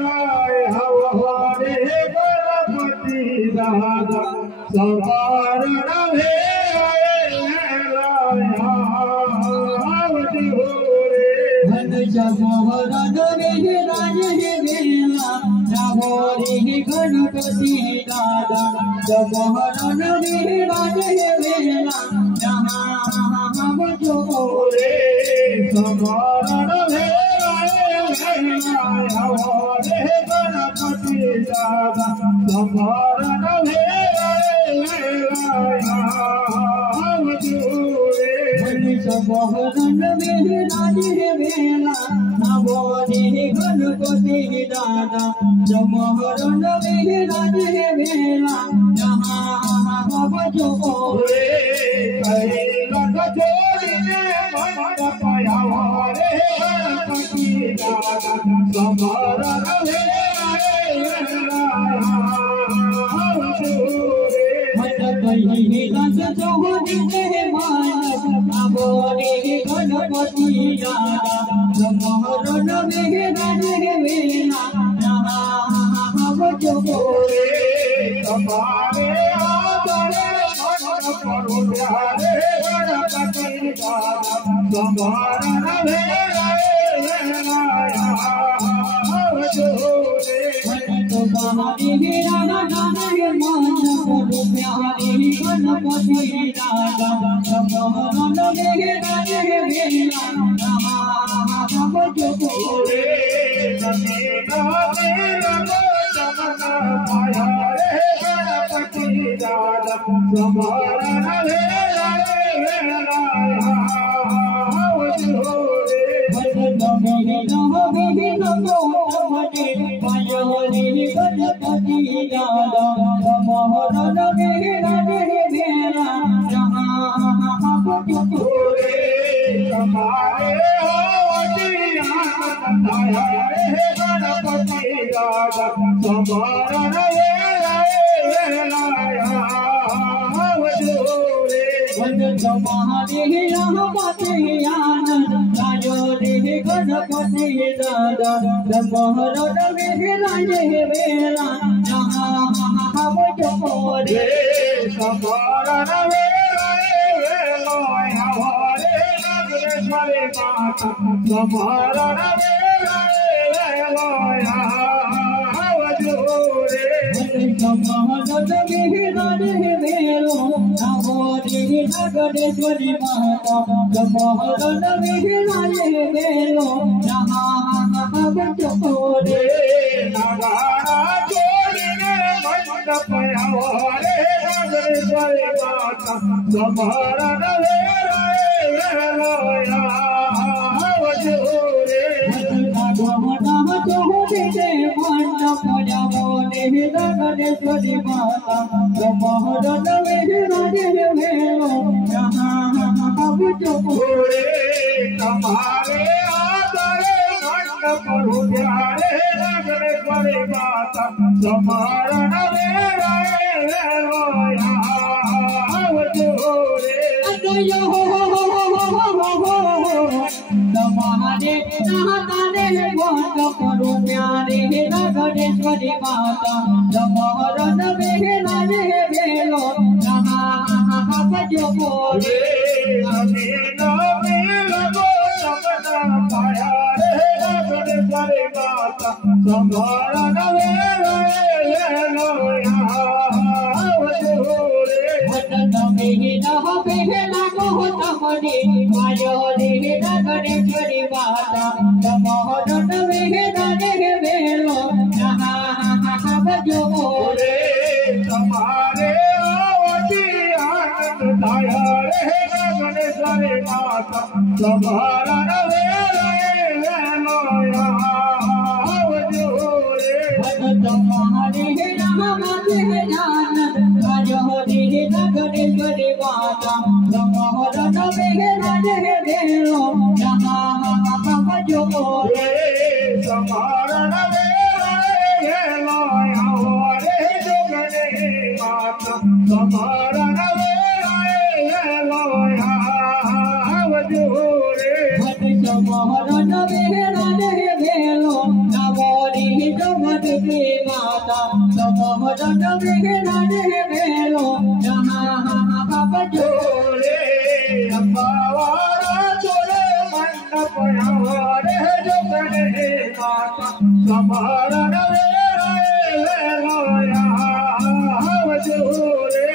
हवारे गणपति दादा समारण समोहरण विराज वेला रावोरे गणपति दादा समोहरण विराज वेला जहाँ जोरे समारण हवारे गणपति दादा समारण समोहरण विराज वेला रावोरे गणपति दादा समोहरण विराज वेला जहाँ जोरे कैलाश जोड़िने मंडप हवारे गणपति दादा समारण गणपति दादा समोहरण विराज वेला जोरे हमारे आदरे मंडप प्यारे गणपति दादा समारण जगत के माता समहरण मेहरा रे बेलो जहाँ बजोरे अम्बावारा चोले मंडप हमारे जगत के माता समहरण मेरा लोया बजोरे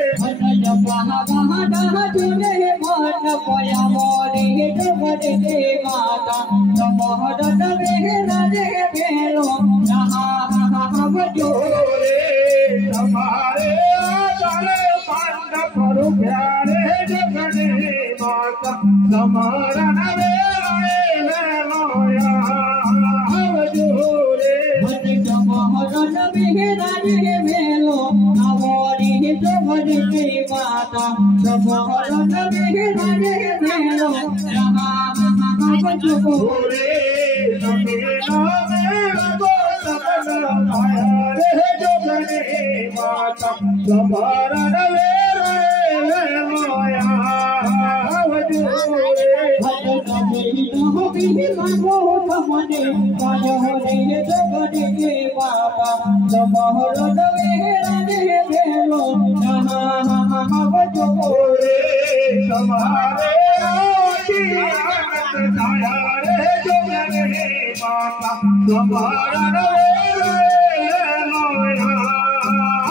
पयामोरे जगत के माता समहरण मेहरा रे बेलो जहाँ बजोरे हमारे आचार्य मंडप प्यारे जगत के माता समहरण मेरा लोया बजोरे समहरण मेहरा रे बेलो हमारे जगत के माता समहरण मेहरा रे बेलो जहाँ बजोरे नमीना मेरा गोलबना पाया रे जगत के माता समहरण मेरा लोया बजोरे तुम्हारे माता तुम्हारा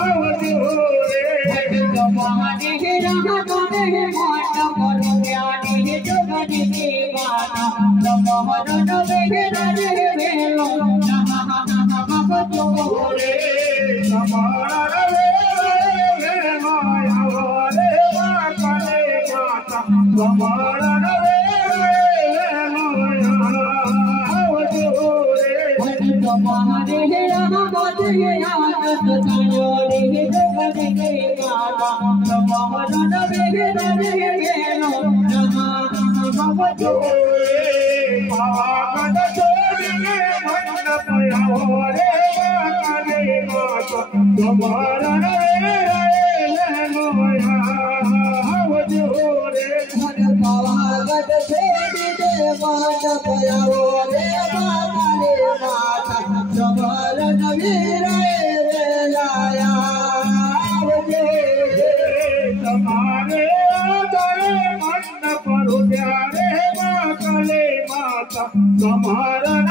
तुम्हारे तारे मंडप प्यारे काले माता तुम्हारा लोया बजोरे तुम्हारे मंडप प्यारे काले माता समहरण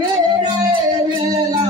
मेहरा बेला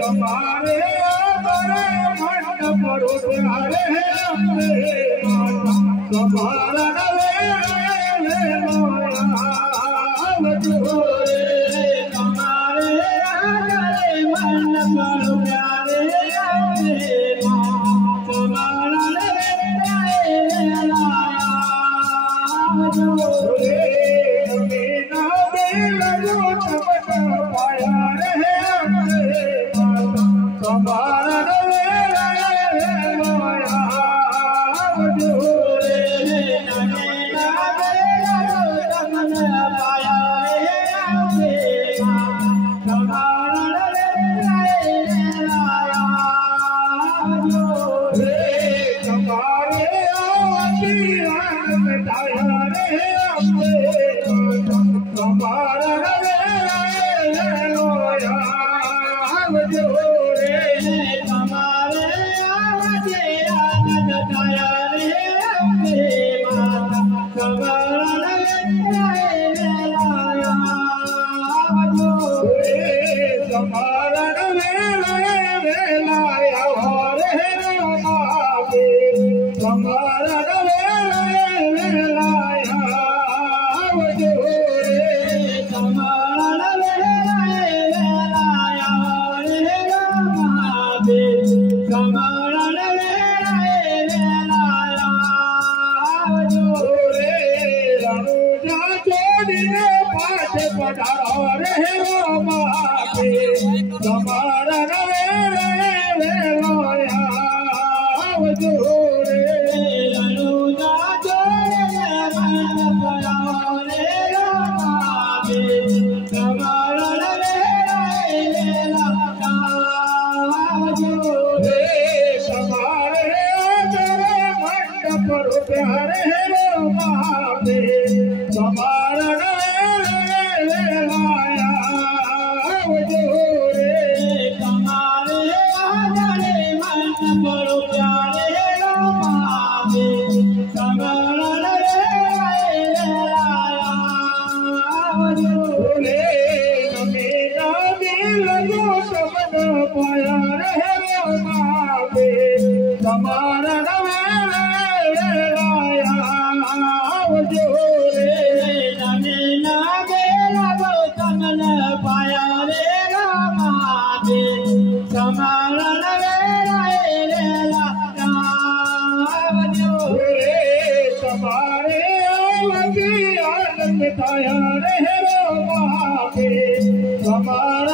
तुम्हारे करो प्यारे अम्बे माता समारण वेले माया तुम्हारे आगे मन करो प्यारे अम्बे समारण वेले लाया मीना बेला जो चमक पाया रे अम्बे माता समारण वेले माया Samara